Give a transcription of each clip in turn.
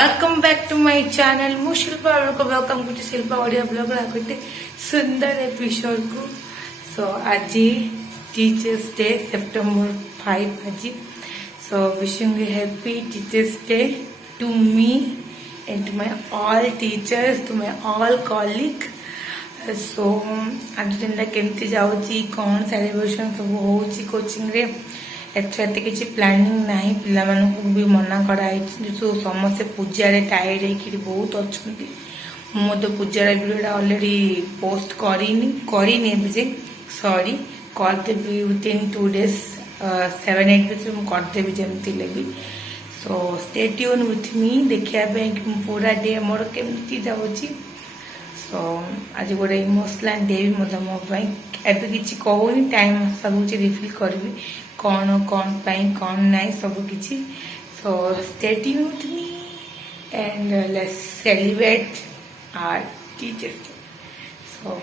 Welcome back to my channel मु Shilpa welcome करते Shilpa Odia blog गोटे सुंदर एपिसोड को। सो आज टीचर्स डे सेप्टेम्बर 5 आज। So wishing you happy teachers day to me and to my all teachers, to my all colleague. सो आज दिन केमती जाऊँगी कौन सेलिब्रेशन सब हो कोचिंग रे एक्चुअली किसी प्लानिंग नहीं, पिला भी मना कराई। सो समस्ते पूजा टायर्ड होकर बहुत अच्छा। मुझे पूजार वीडियो ऑलरेडी पोस्ट करनी सॉरी करदेवी विदिन 2 days 7-8 days करदेवी जमती लगी। सो स्टे ट्यून विथ मी देखिए पूरा डे मोर केमती जाऊँगी। सो आज गोटे इमोशनल डे भी मतलब मोपाई एवं किसी कहूनी टाइम सब रिफिल करी कौन कौन पाई कौन नाई सब किसी। So stay tuned with me and let's celebrate our teachers day. So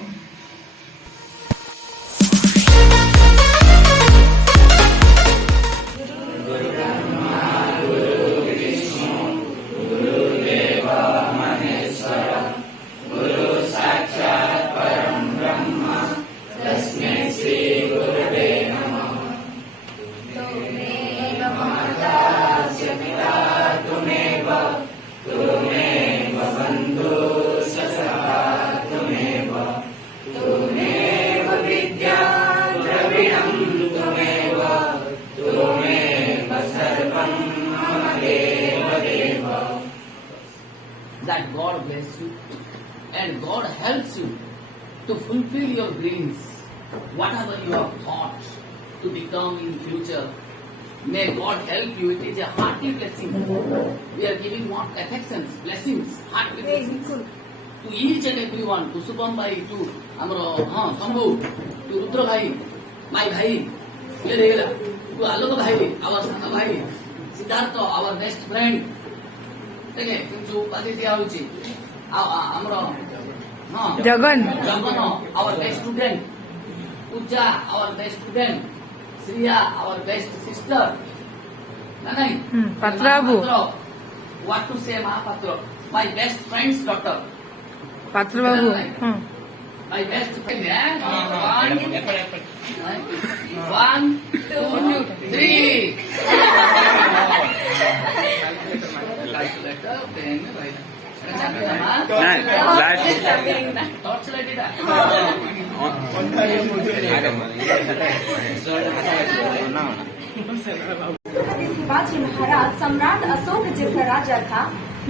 that God bless you and God helps you to fulfill your dreams, whatever you have thought to become in future. May God help you. It is a hearty blessing. We are giving what affections, blessings, hearty blessings to each and everyone. To Subham bhai, to Amro, Sambhu, to Rudra bhai, my bhai, to Alok bhai, our Sana bhai, Siddhartha, our best friend. Jagan our best student, Pooja our best student, Sriya our best sister. Patrabu. What to say Mahapatra? My best friend's daughter. Patrabu. My best friend. One, two, three. Shivaji Maharaj सम्राट अशोक जैसा राजा था।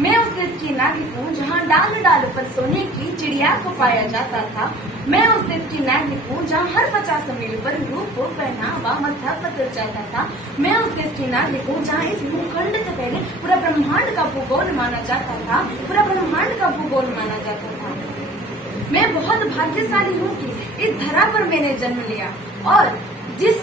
मैं उस देश की नागरिक हूँ जहाँ डाल डाल पर सोने की चिड़िया को पाया जाता था। मैं उस देश की नागरिक हूँ जहाँ हर 50 मील पर रूप को पहनावा मध्य पत्र जाता था। मैं उस देश की नागरिक हूँ जहाँ इस भूखंड से पहले पूरा ब्रह्मांड का भूगोल माना जाता था। पूरा ब्रह्मांड का भूगोल माना जाता था। मैं बहुत भाग्यशाली हूँ कि इस धरा पर मैंने जन्म लिया और जिस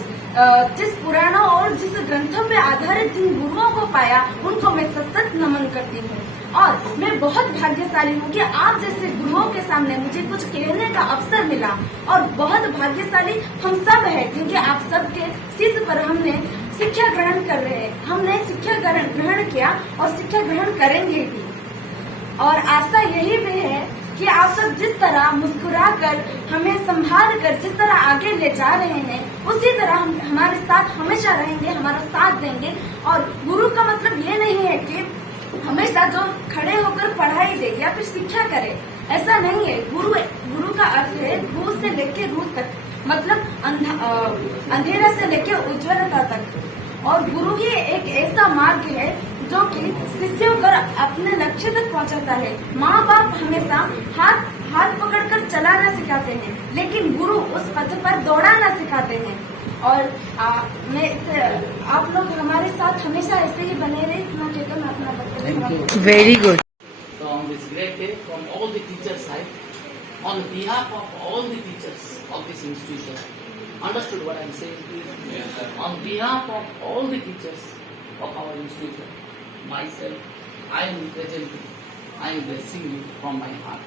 पुराणों और जिस ग्रंथों पे आधारित जिन गुरुओं को पाया उनको मैं सतत नमन करती हूँ। और मैं बहुत भाग्यशाली हूँ कि आप जैसे गुरुओं के सामने मुझे कुछ कहने का अवसर मिला। और बहुत भाग्यशाली हम सब है क्योंकि आप सबके शीश पर हमने शिक्षा ग्रहण कर रहे हैं। हमने शिक्षा ग्रहण किया और शिक्षा ग्रहण करेंगे भी। और आशा यही भी है कि आप सब जिस तरह मुस्कुराकर हमें संभाल कर जिस तरह आगे ले जा रहे हैं उसी तरह हम हमारे साथ हमेशा रहेंगे, हमारा साथ देंगे। और गुरु का मतलब ये नहीं है कि हमेशा जो खड़े होकर पढ़ाई दे या फिर शिक्षा करे, ऐसा नहीं है। गुरु का अर्थ है रूह से लेकर रूह तक, मतलब अंधेरा से लेकर उज्ज्वलता तक। और गुरु ही एक ऐसा मार्ग है जो कि शिष्यों को अपने लक्ष्य तक पहुंचाता है। माँ बाप हमेशा हाथ पकड़कर चलाना सिखाते हैं लेकिन गुरु उस पथ पर दौड़ाना सिखाते हैं। और आप लोग हमारे साथ हमेशा ऐसे ही बने रहे। इतना कहकर मैं अपना वक्तव्य very good. So on this great day, from all the teachers' side, on behalf of all the teachers of this institution, understood what I am saying? Yes, sir. On behalf of all the teachers of our institution, myself, I am presenting, I am blessing you from my heart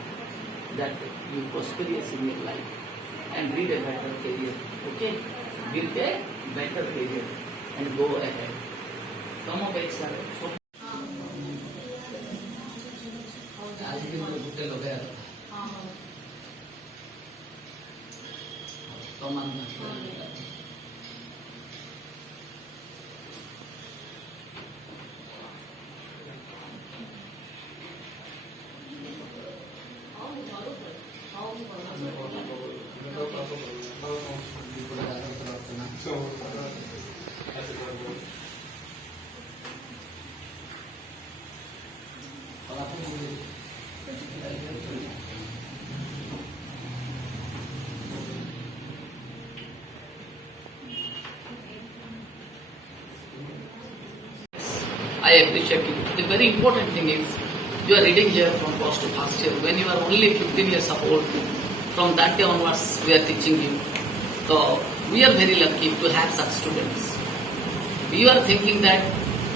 that you prosperous in your life and lead a better career. Okay? Build a better career and go ahead. Come up, sir. आज दिन में गुटे लोग हैं तो मान I appreciate it. The very important thing is you are reading here from first to first year. When you are only 15 years old, from that day onwards we are teaching you. So we are very lucky to have such students. You are thinking that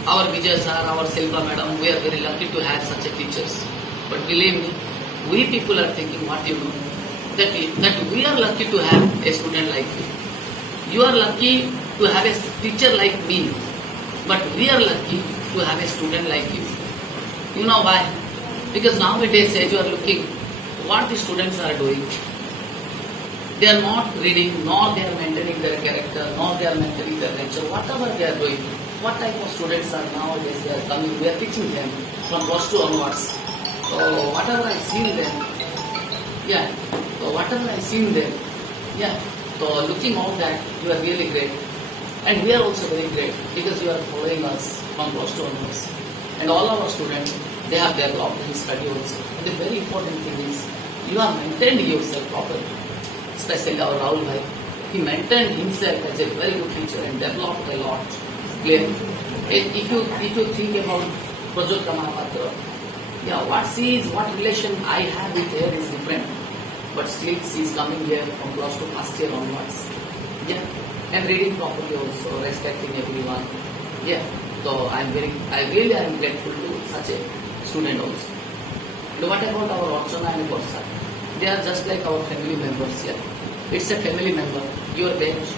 our Vijay sir, our Silva madam, we are very lucky to have such a teachers. But believe me, we people are thinking what you know, that we are lucky to have a student like you. You are lucky to have a teacher like me, but we are lucky to have a student like you. You know why? Because nowadays as you are looking what the students are doing, they are not reading, nor they are maintaining their character, nor they are maintaining their nature, whatever they are doing. What type of students are nowadays they are coming, we are teaching them from plus 2 onwards. So whatever I see them, so looking out that you are really great. And we are also very great because you are following us from plus 2 onwards. And all our students, they have developed in study also. And the very important thing is, you have maintained yourself properly. Especially our Rahul Bhai. He maintained himself as a very good teacher and developed a lot. Clear? If you think about Prajotka Mahapatra, what relation I have with her is different. But still she is coming here from class to first year onwards. And reading properly also, respecting everyone. So I really am grateful to such a student also. And what about our Archana and Borsa? They are just like our family members here. It's a family member, your bench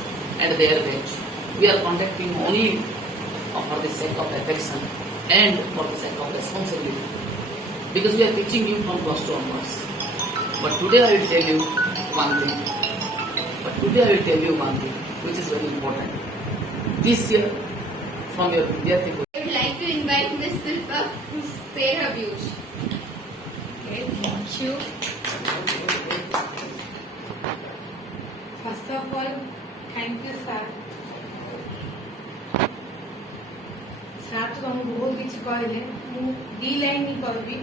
and their bench. We are contacting only for the sake of affection and for the sake of responsibility. Because we are teaching you from class 2 onwards. But today I will tell you one thing. Which is very important. This year, from your Vidyarthi, I would like to invite Miss Silpa to say her views. Okay, thank you. First of all, thank you, sir. Sir, तो हम बहुत किसी कहले, मु दी line ही कहबी.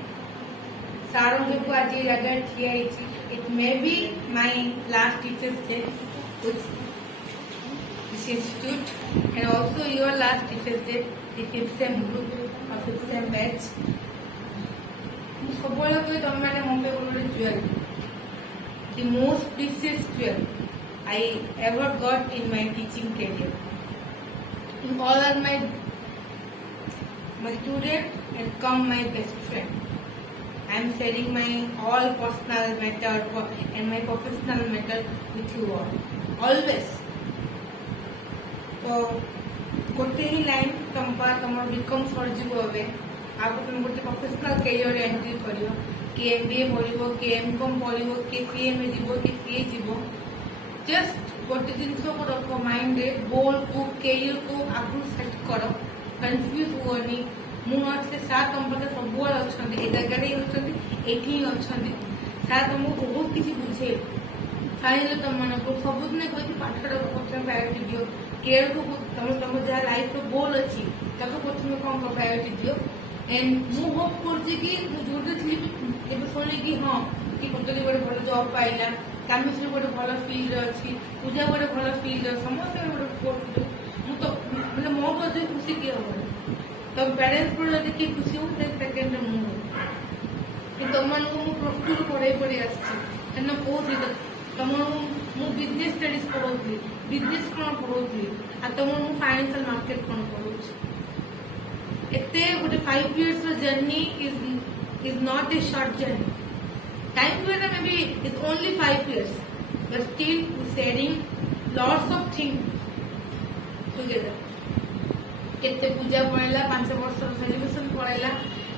Sir जो को आज ये जगह ठिया इची. It may be my last teacher's day with this institute, and also your last teacher's day, the 5th sem group or 5th sem batch. ମୁଁ ସବୁବେଳେ କହେ ତମେମାନେ ମୋ ପାଇଁ ଗୋଟେ jewel, the most precious jewel I ever got in my teaching career. You all are my student and come my best friend. I am sharing my all personal matter and my professional matter with you all. Always. So, गोटे ही line तुम become Sanjeev हे आप तुम गोटे professional career entry करियो कि MBA पढ़िबो कि MCom पढ़िबो कि CMA जीवो कि सीए जीवो जस्ट गोटे जिनस को रखो माइंड रे गोल को कैरियर को आपन सेट करो कंफ्यूज होनी मु नथले सा तुम पते सब अच्छे ए जगह रे होछंती एठी अच्छे सा तुमको बहुत किसी बुझे फाइनली तुम मन को सबुदिन कहती पाठर प्रथम प्रायोरिटी दियो केयर को तुम जहाँ लाइफ रो गोल अच्छी प्रथम कौन प्रायोरिटी दियो एंड मु होप करछि कि जोटे थी एबे सुनी कि हां कि कोतली बड़े भल जॉब पाइला केमिस्ट्री बड़े भल फील्ड अच्छी पूजा बड़े भल फील्ड समस्त बड़े कोर्स मु तो मतलब मो को जो खुशी के हो तब पेरेंट्स पर यदि कि खुशी हो ते सेकंड मु कि तुम मन को मु प्लस 2 पढ़ाई पढ़ी आछि एना बहुत ही तुम मु बिजनेस स्टडीज पढ़ौली बिजनेस कौन पढ़ौली आ तुम मु फाइनेंशियल मार्केट कौन पढ़ौछि एते गोटे 5 years journey is not a short journey. Time together maybe is only 5 years, but still sharing lots of things together. केते पूजा पड़ेला 5 वर्ष सेलिब्रेशन पड़ेला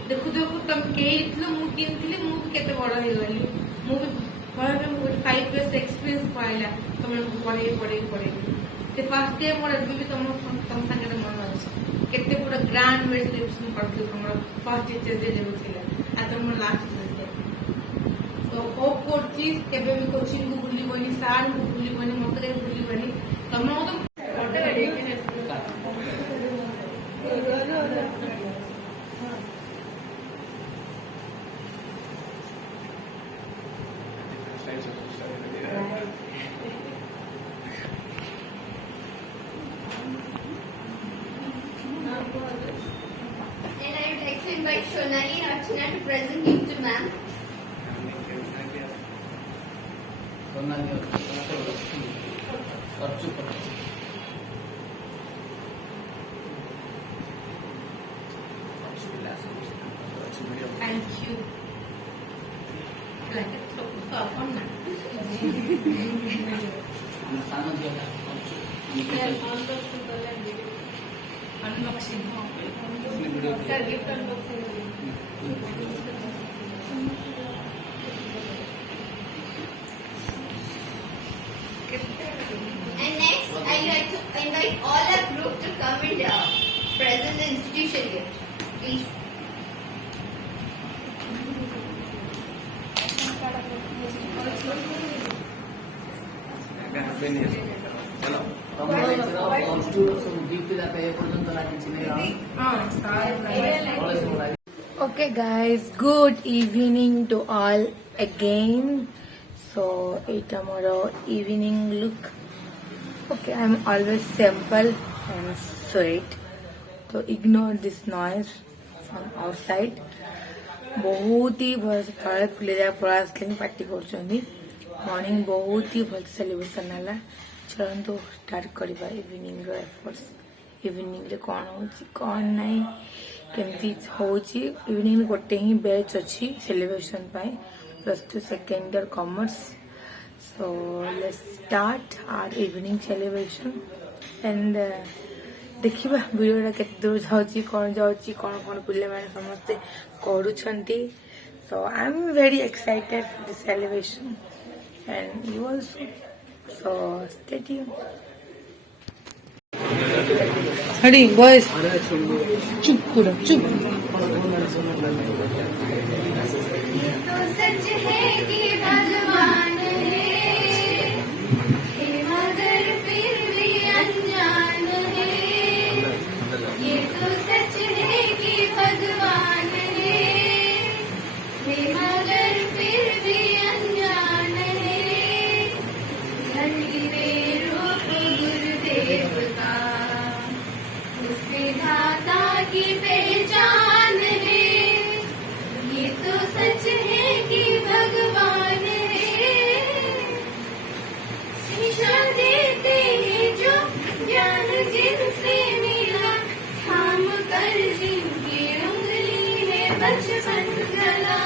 देखु देखु तुम के इतलो मु किनथिली बड़ हो गली मुझे भावे मुझे 5 years एक्सपीरियंस पाइला तुम पढ़े फर्स्ट डे मोर अभी भी तुम सागे मन अच्छे केते बड़ ग्रांड वे सेलिब्रेशन करथि तुम फर्स्ट टीचर डे जेबो थिला आ तुम लास्ट डे तो होप करछि केबे भी कोचिंग को भूली बनी सार को भूली बनी मते भूली बनी तुम तो And I would like to invite Shonali and Archana to present gift to ma'am. और चुप थैंक यू लाइक तो अपन ना सानो दिया unboxing Sir, gift unboxing. And next, I like to invite all our group to come and present the institution gift. Please. Okay guys, good evening to all again. So it's tomorrow evening look. Okay, I'm always simple and sweet. So ignore this noise from outside. बहुत ही थोड़े खुले जाए पड़ा party कर morning बहुत ही भल celebration है चलते स्टार्ट करवा इवनिंग एफर्ट्स इवनिंग रे कौन होची कौन नहीं केमती होची इवनिंग गोटे ही बैच अच्छी सेलिब्रेशन पाए +2 second year commerce so let's start our evening celebration and देखिबा वीडियोटा केते दूर जाउची कौन कौन पिले माने समस्ते करूछंती so I am very excited for the celebration and you also. So stay tuned. Hurry, boys. Chup kuro, chup. तो सच है कि भगवान है मगर फिर भी अनजान है ये तो सच है कि भगवान है मगर फिर भी अनजान है धनगिरे रूप गुरुदेव का उसके धाता की पहचान है ये तो सच है कि भगवान है शिक्षा देते हैं जो ज्ञान जिनसे मिला थाम कर जिनकी उंगली है बचपन कला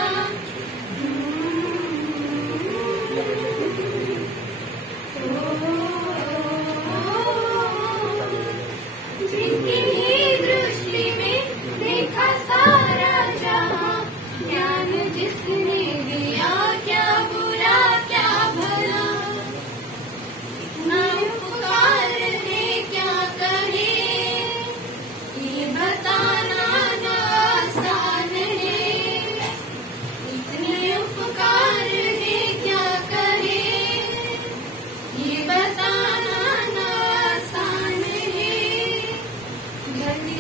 जिनकी ही दृष्टि में देखा सारा जहां ज्ञान जिसने दिया क्या बुरा क्या भला ना उपकार ने क्या कहे ये बताना ना आसान है इतने उपकार ने क्या कहे ये बताना ना आसान है धन्य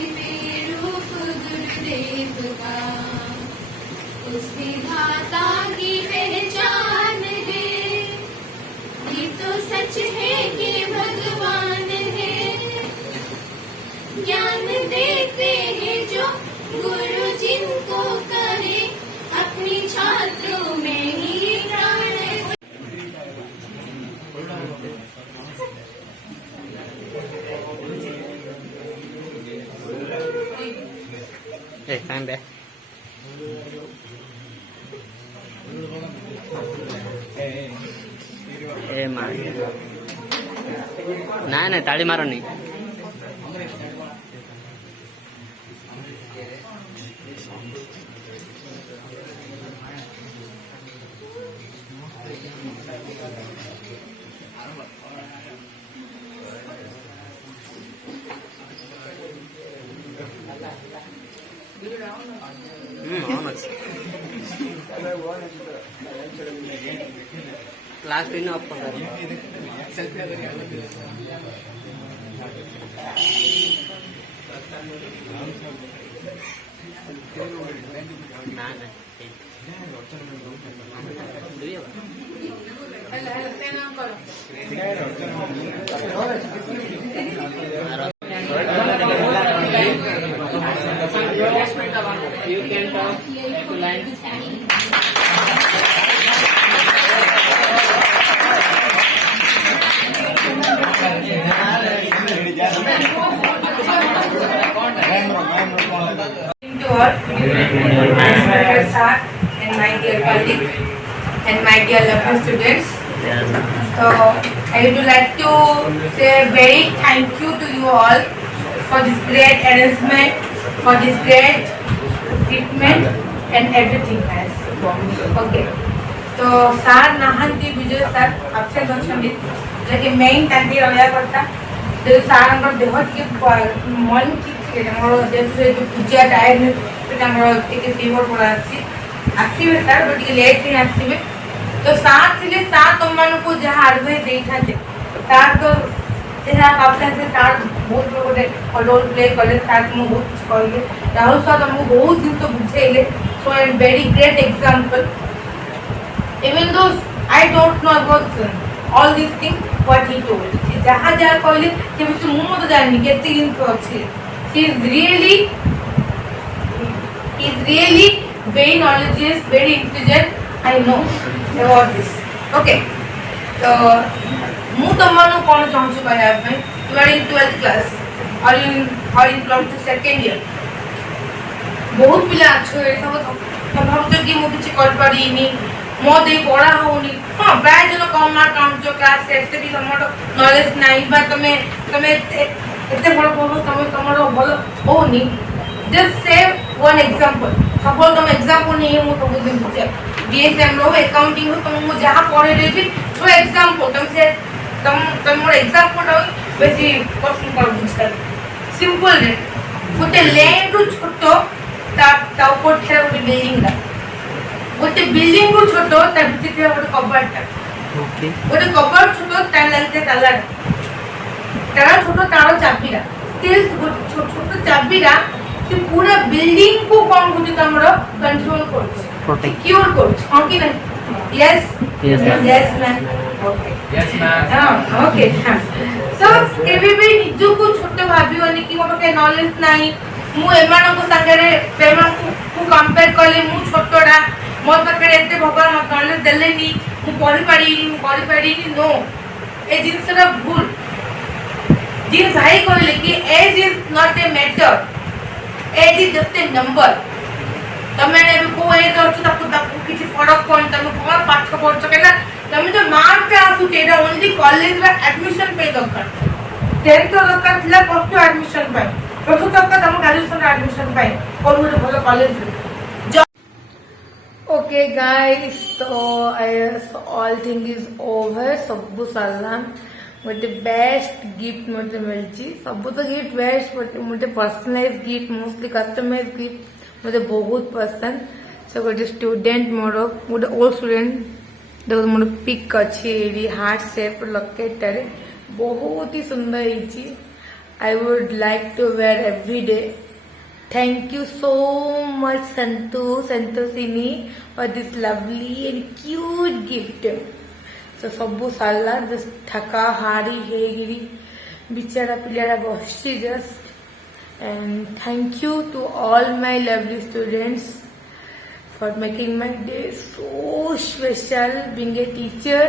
रूप गुरुदेव का उस विधाता की पहचान है ये तो सच है कि भगवान है ज्ञान देते हैं जो गुरु जिनको करे अपनी छात्रों में ही प्राण ନାଇଁ ତାଳି ମାରନି ऑन अच्छे लास्ट दिन ऑफ कर ना ना You can talk two lines. To all, my dear sir and my dear colleague and my dear lovely students. So I would like to say a very thank you to you all for this great arrangement, for this great treatment and everything else. Okay. तो सार नाहंती विजय सार absent अछंदी लेकिन main Tanti रहया करता तो सार हमर देह के मन ठीक हमर जे पूजा टाइम पे हमर एक फीवर पड़ा अछि आसीबे सार बट लेट ही आसीबे तो साथ थिले साथ तुम मन को जहां एडवाइस देइथा छे सार तो सेहा आपसे से सार बहुत गोटे रोल प्ले करले सार मु बहुत करले राहुल सर हमको बहुत दिन तो बुझेले so I am very great example even though I don't know about all these things what he told जहाँ जहाँ कहले कि मुझे मुँह मत जानी कितने दिन तो अच्छे he is really very knowledgeable very intelligent I know about this okay तो मु तमनु कौन चाहूँ कहया पे you are in 12th class or in plus 2 second year बहुत पिला अच्छे है सब भावुच कि मु किछि कर पारिनी मो दे पढ़ा होनी हां प्राय जन कम मार्क काउंट जो क्लास एते भी हमरो नॉलेज नाही बा तमे एते बड़ बोलो तमरो भलो होनी just say one example suppose तुम एग्जांपल नहीं मु सब दिन बुझे बीएसएम रो अकाउंटिंग हो तुम मु जहां पढ़े रे भी छो एग्जांपल तुम मोर एग्जांपल हो बेसी क्वेश्चन कर बुझता सिंपल रे गोटे लैंड रु छोटो ता ऊपर ठेरा गोटे बिल्डिंग दा गोटे बिल्डिंग को छोटो ता भीतर गोटे कबर्ड ओके गोटे कबर्ड छोटो ता लागते ताला ताला छोटो तारो चाबीरा स्टिल छोटो चाबीरा से पूरा बिल्डिंग को कोन बुझे तमरो कंट्रोल करछ सिक्योर करछ हां कि नहीं yes ma'am okay yes ma'am हां ओके तो केबे भी निजो को छोटो भाबियोनी कि मोर के नॉलेज नाही मु एमानो को संगरे पेमा को कंपेयर करले मु छोटोडा मोर पाखे एते भगवान मत नॉलेज देले नी मु पढ़ी पारी नो ए जिनसरा भूल जिन भाई कहले कि age is not a matter age is just a number तमे ने को एज अछि ताकू किछि फरक कोन तमे कोन पाठ पढछ केना तमे जो मार्क पे आसु केडा ओनली कॉलेज रा एडमिशन पे दरकार 10th दरकार थिला प्लस 2 एडमिशन पे प्लस 2 तक तमे ग्रेजुएशन एडमिशन पे कोन गोटे भलो college Okay guys, so all thing is over. सब सारा मुझे बेस्ट गिफ्ट मुझे मिलची सब तो गिफ्ट बेस्ट मुझे personalise gift mostly customise gift मुझे बहुत पसंद सो गोटे स्टूडेंट मोर गोटे ओल्ड स्टूडेंट देखो मोर पिक अच्छी हार्ट शेप लकेट बहुत ही सुंदर है I would like to wear every day Thank you so much Santoshini for this lovely and cute gift. So सबु साला just थका हारी हेगिरी बिचारा पिलारा बसची just and thank you to all my lovely students for making my day so special being a teacher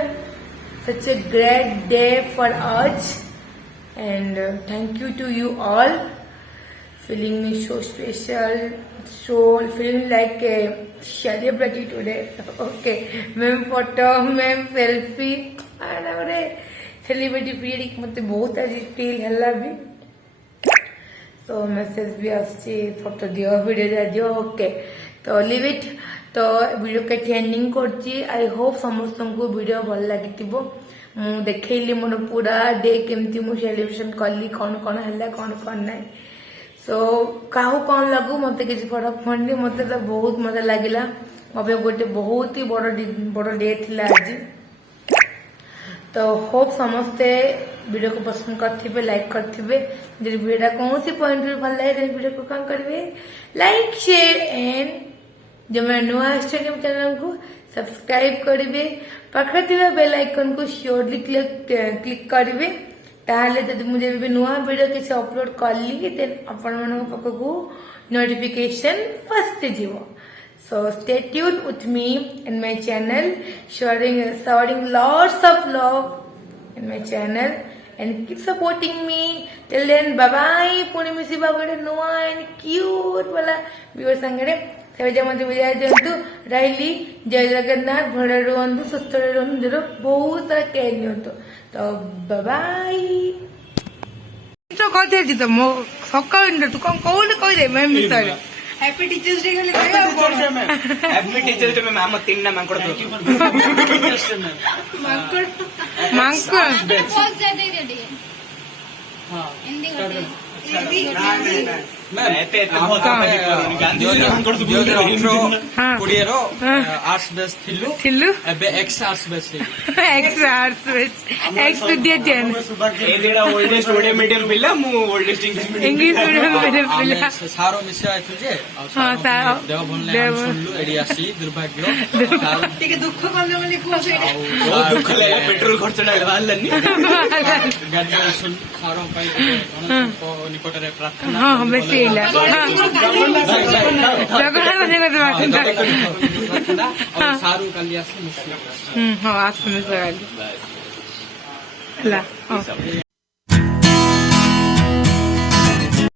such a great day for us and thank you to you all feeling me so special, so feeling like a celebrity today. Okay, ma'am photo, ma'am selfie, and अरे celebrity feel मते बहुत आज feel हल्ला भी. So message भी आस्ची photo दियो video दियो okay. तो leave it. तो वीडियो के एंडिंग करची. I hope समस्त को वीडियो भल लगी थिबो. मु देखैली मोर पूरा डे केमती मु सेलिब्रेशन करली कौन कौन हल्ला कौन कौन नहीं. सो काहू कौन लगू मत किसी फरक पड़नी मत तो बहुत मजा लगिला अबे गोटे बहुत ही बड़ डे थिला आज तो होप समस्ते वीडियो को पसंद करथिबे लाइक करथिबे जे वीडियो कौन सी पॉइंट भल लगे वीडियो को काम करिवे लाइक शेयर एंड जो मैं नुआ चैनल को सब्सक्राइब करिवे पाखे थिबा बेल आइकन को श्योरली क्लिक करिवे ताहले जब मुझे भी नुआ वीडियो किसी अपलोड करली देन आपण मन पाखकू नोटिफिकेशन फर्स्ट जीवो so stay tuned with me in my channel showing lots of love in my channel and keep supporting me till then bye bye पुणे मिसिबा गोटे नुआ एंड क्यूट वाला वीडियो संगरे से मत विदाय दिंतु रही जय जगन्नाथ भड़े रुहतु सुस्थ रुहतु बहुत सारा केयर नियंतु तो बाय बाय तो कहते तो मो सकाळ तू कौन कौन कह दे मैम विषय हैप्पी टीचर्स डे खाली हैप्पी टीचर्स डे मैम तीन ना मांकड़ मांकड़ बहुत ज्यादा ही रेडी है हां हिंदी करते कोडियर आर्ट्स बेस थिल्लु एबे एक्स आर्ट्स बेस एक्स विद्यार्थी एदेडा ओल्डेस्ट ओडे मीडियम पिला मु ओल्डेस्ट इंग्लिश मीडियम पिला सारो मिसा आइथु जे हां सारो देव बनले सुनलु एडी आसी दुर्भाग्य ठीक दुख करले बोली को बहुत दुख ले पेट्रोल खर्चडा बालनी गाडी सुन सारो पाई निकटरे प्रार्थना हां बेसी सारू काली आसी हाँ आसने